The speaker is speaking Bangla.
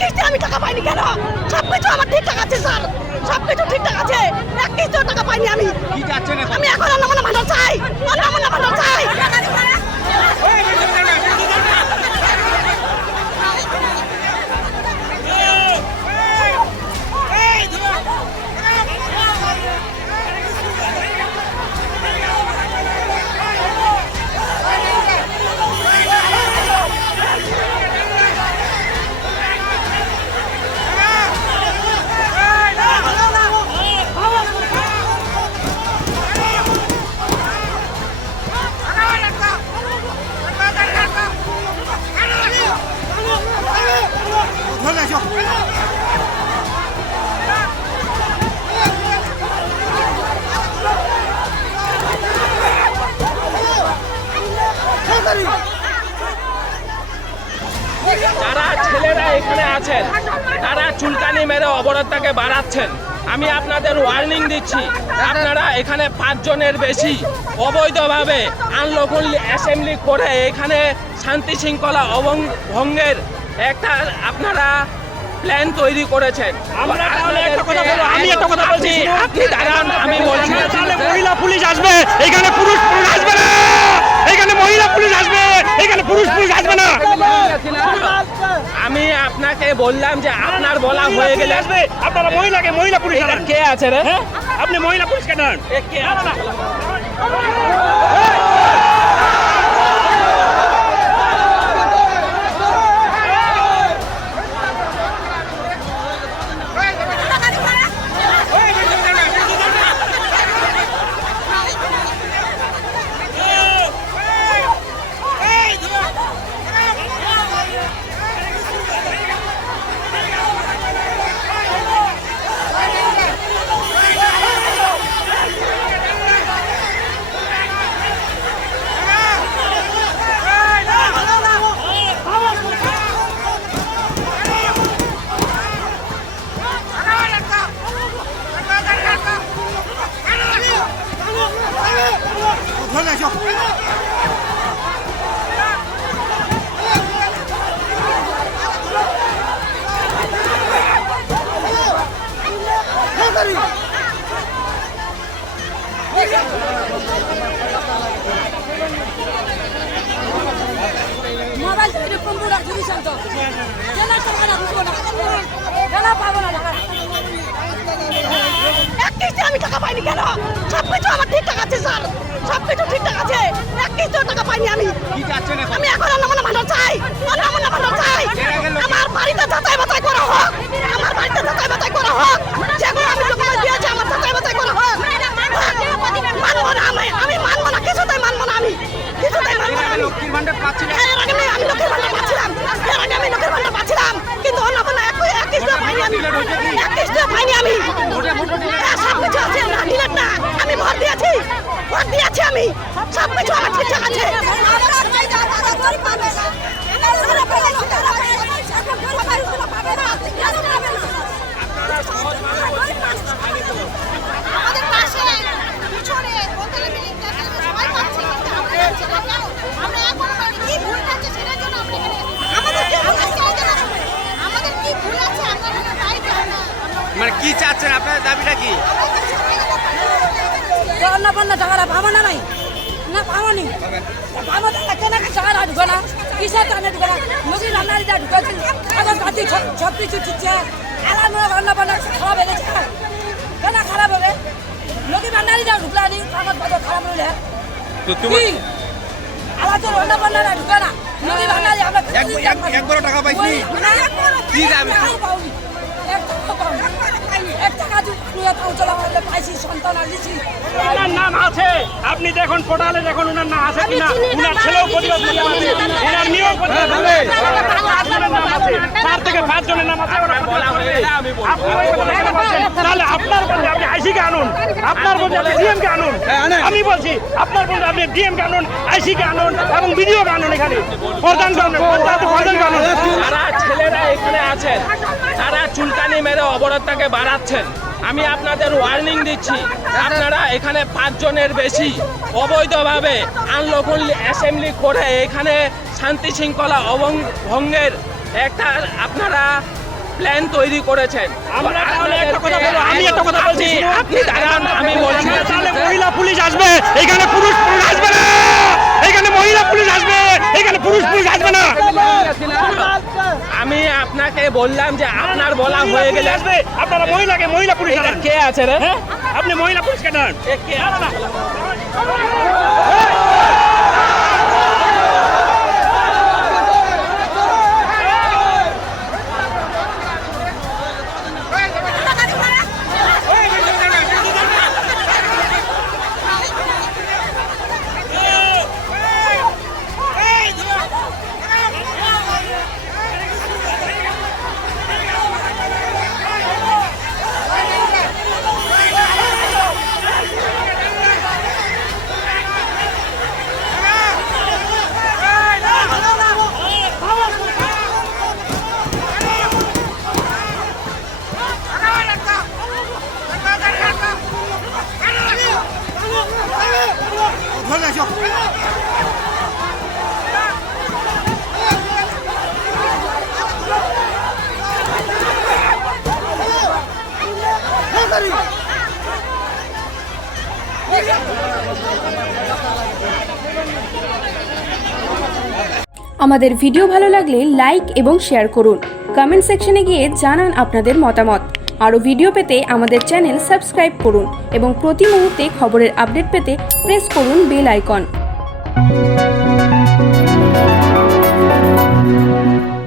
কিস্তি আমি টাকা পাইনি কেন? সবকিছু আমার ঠিকঠাক আছে স্যার, সবকিছু ঠিকঠাক আছে, এক কিস্তিও টাকা পাইনি আমি। কি চাচ্ছেন এখন? আমি এখন অন্নপূর্ণা ভান্ডার চাই, অন্নপূর্ণা ভান্ডার চাই। যারা ছেলেরা এখানে আছেন তারা চুলকানি মেরে অবরোধটাকে বাড়াচ্ছেন। আমি আপনাদের ওয়ার্নিং দিচ্ছি, আপনারা এখানে 5 জনের বেশি অবৈধভাবে আনলফুল অ্যাসেম্বলি করে এখানে শান্তি শৃঙ্খলা ভঙ্গের একটা আপনারা প্ল্যান তৈরি করেছেন। আমি একটা কথা বলছি, আপনি দাঁড়ান, আমি বলছি। মহিলা পুলিশ আসবে, এখানে পুরুষ পুলিশ আসবে না। এখানে মহিলা পুলিশ আসবে, এখানে পুরুষ পুলিশ আসবে না। আমি আপনাকে বললাম যে আপনার বলা হয়ে গেলে আসবে, আপনারা মহিলা পুলিশ আনেন। কে আছে রে? আপনি মহিলা পুলিশ কেন আনেন? কে আছে? মোবাইল থেকে কম্পিউটার যদি শান্ত কেন টাকা না বুঝবো না কেন পাবো না টাকা? এক কিস্তি আমি টাকা পাইনি কেন? সবকিছু আমার ঠিকঠাক আছে স্যার, সবকিছু ঠিকঠাক আছে, এক কিস্তিও টাকা পাইনি আমি। কি চাচ্ছেন এখন? আমি এখন অন্নপূর্ণা ভান্ডার চাই, অন্নপূর্ণা ভান্ডার চাই। আমার বাড়িতে যাচাই বাছাই করা হোক, আমার বাড়িতে যাচাই বাছাই করা হোক, যেগুলো আমি ডকুমেন্ট দিয়েছি আমার যাচাই বাছাই করা হোক। মানবো না, আমি মানবো না, কিছুতেই মানবো না, আমি কিছুতেই মানবো না। লক্ষ্মীর ভান্ডার পাচ্ছিলেন? এর আগে আমি লক্ষ্মীর ভান্ডার পাচ্ছিলাম, এর আগে আমি লক্ষ্মীর ভান্ডার পাচ্ছিলাম, কিন্তু অন্নপূর্ণা এক কিস্তিও পাইনি আমি, এক কিস্তিও পাইনি আমি। সবকিছু আছে না, ডিলেট না, আমি ভোট দিয়েছি আমি, সবকিছু আমার ঠিকঠাক আছে। আমাদের পাশে পিছনে বলতে গেলে সবাই পাচ্ছে, কিন্তু আমরা যাচ্ছি না কেন? আমরা এখন পাইনি, কি ভুল আছে সেটার জন্য আমরা এখানে আমাদের কি ভুল আছে আমাদের কি ভুল আছে আমরা তাই জানা। মানে কি চাচ্ছেন, আপনার দাবিটা কি? অন্নপূর্ণা টাকাটা পাবো না নাই না পাবনি পাবো টাকা কেন টাকাটা ঢুকে না কিসের টাকা ঢুকে না নদীর রান্নারিটা ঢুকেছে কাগজ পাতি সব কিছু ঠিকছে আলাদা অন্নপূর্ণা খারাপ হয়ে গেছে কেন খারাপ হবে নদীর রান্নারিটা ঢুকলানি কাগজ পাতি খারাপ হলে তো তুমি আলাদা অন্নপূর্ণা ঢুকে না নদীর রান্নারি আমরা একবারও টাকা পাইছি? কি দাবি? ওনার নাম আছে, আপনি দেখুন পোর্টালে দেখুন ওনার নাম আছে কিনা। ওনার ছেলেও প্রতিবাদ করতে পারবে, ওনার মেয়েও প্রতিবাদ করবে। ওনার নাম আছে, 4 থেকে 5 জনের নাম আছে। ওরা বলা হয়ে গেছে, আমি বলবো। আপনি ওই কথা কেন বলছেন? তাহলে আপনার বলতে আপনি আইসি কে আনুন, আপনার বলতে আপনি ডিএম কে আনুন। আমি বলছি আপনার বলতে আপনি ডিএম কে আনুন, আইসি কে আনুন এবং বিডিও কে আনুন। এখানে প্রধান কে আনুন, পঞ্চায়েত প্রধান কে আনুন। যারা ছেলেরা এখানে আছেন তারা চুলকানি মেরে অবরোধটাকে বাড়াচ্ছেন। আমি আপনাদের ওয়ার্নিং দিচ্ছি, আপনারা এখানে 5 জনের বেশি অবৈধভাবে আনলফুল অ্যাসেম্বলি করে এখানে শান্তি শৃঙ্খলা ভঙ্গের একটা আপনারা প্ল্যান তৈরি করেছেন। আমরা তাহলে একটা কথা বলবো, আমি একটা কথা বলছি, আপনি দাঁড়ান, আমি বলছি। তাহলে মহিলা পুলিশ আসবে, এখানে পুরুষ পুলিশ আসবে না, এখানে মহিলা পুলিশ আসবে, এখানে পুরুষ পুলিশ আসবে না। আমি আপনাকে বললাম যে আপনার বলা হয়ে গেলে আসবে, আপনারা মহিলাকে মহিলা পুলিশ এটা আনান। কে আছে রে? হ্যাঁ? আপনি মহিলা পুলিশকে আনান। এ কে আছে? আমাদের ভিডিও ভালো লাগলে লাইক এবং শেয়ার করুন। কমেন্ট সেকশনে গিয়ে জানান আপনাদের মতামত। আরও ভিডিও পেতে আমাদের চ্যানেল সাবস্ক্রাইব করুন এবং প্রতি মুহূর্তে খবরের আপডেট পেতে প্রেস করুন বেল আইকন।